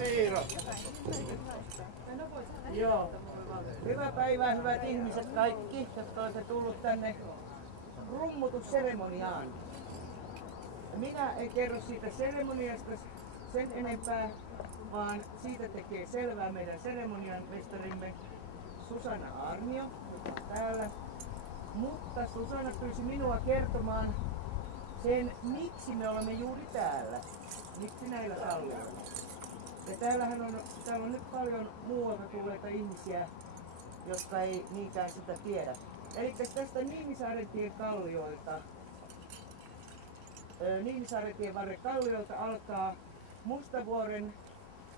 Siiro. Joo. Hyvää päivää, hyvät ihmiset kaikki, jotka olette tullut tänne rummutusseremoniaan. Minä en kerro siitä seremoniasta sen enempää, vaan siitä tekee selvää meidän seremonian mestarimme Susanna Aarnio täällä. Mutta Susanna pyysi minua kertomaan sen, miksi me olemme juuri täällä. Miksi näillä kallioilla. Ja täällä on nyt paljon muualta tulleita ihmisiä, jotka ei niinkään sitä tiedä. Eli tästä Niinisaarentien kallioilta, Niinisaarentien varren kallioilta alkaa Mustavuoren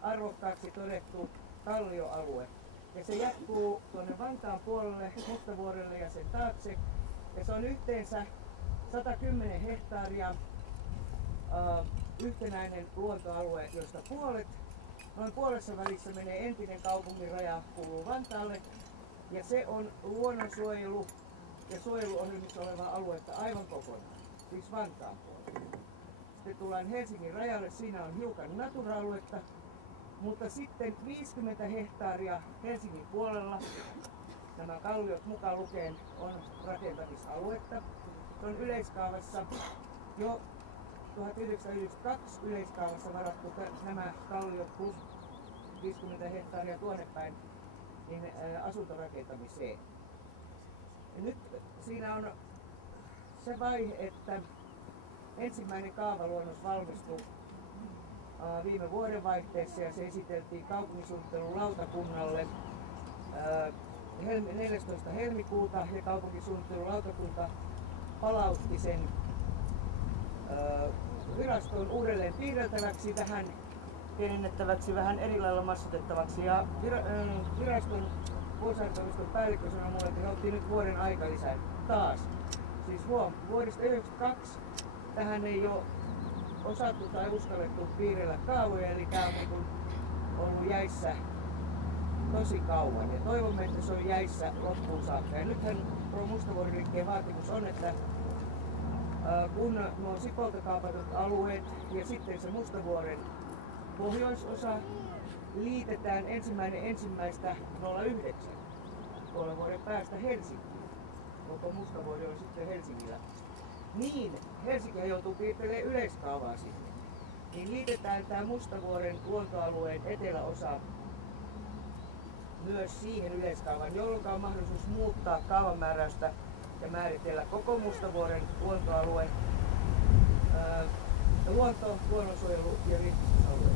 arvokkaaksi todettu kallioalue. Ja se jatkuu tuonne Vantaan puolelle, Mustavuorelle ja sen taakse. Ja se on yhteensä 110 hehtaaria yhtenäinen luontoalue, josta noin puolessa välissä menee entinen kaupungin raja, kuuluu Vantaalle. Ja se on luonnonsuojelu ja suojeluohjelmissa olevaa aluetta aivan kokonaan, siis Vantaan puolella. Sitten tullaan Helsingin rajalle, siinä on hiukan natura-aluetta, mutta sitten 50 hehtaaria Helsingin puolella, nämä kalliot mukaan lukeen, on rakentamisaluetta. Se on yleiskaavassa jo 1992 yleiskaavassa varattu nämä kalliot plus 50 hehtaaria tuonne päin niin asuntorakentamiseen. Ja nyt siinä on se vaihe, että ensimmäinen kaavaluonnos valmistui viime vuodenvaihteessa ja se esiteltiin kaupunkisuunnittelulautakunnalle 14. helmikuuta ja kaupunkisuunnittelulautakunta palautti sen viraston uudelleen piirreltäväksi, vähän pienennettäväksi, vähän eri lailla massatettavaksi. Ja viraston puolisaaritoimiston päällikkö sanoi mulle, että he otti nyt vuoden aikalisän taas. Siis vuodesta 1992 tähän ei ole osattu tai uskallettu piirrellä kaavoja, eli tämä on ollut jäissä tosi kauan. Ja toivomme, että se on jäissä loppuun saakka. Ja nythän Mustavuori-liikkeen vaatimus on, että kun nuo Sipolta kaapatut alueet ja sitten se Mustavuoren pohjoisosa liitetään 1.1.09 puolen vuoden päästä Helsinkiin. Koko Mustavuori on sitten Helsingillä. Niin, Helsinki joutuu piirtelemään yleiskaavaa sinne. Niin liitetään tämä Mustavuoren luontoalueen eteläosa myös siihen yleiskaavaan, jolloin on mahdollisuus muuttaa kaavamääräystä ja määritellä koko Mustavuoren luontoalue, luontosuojelu ja virkistysalue.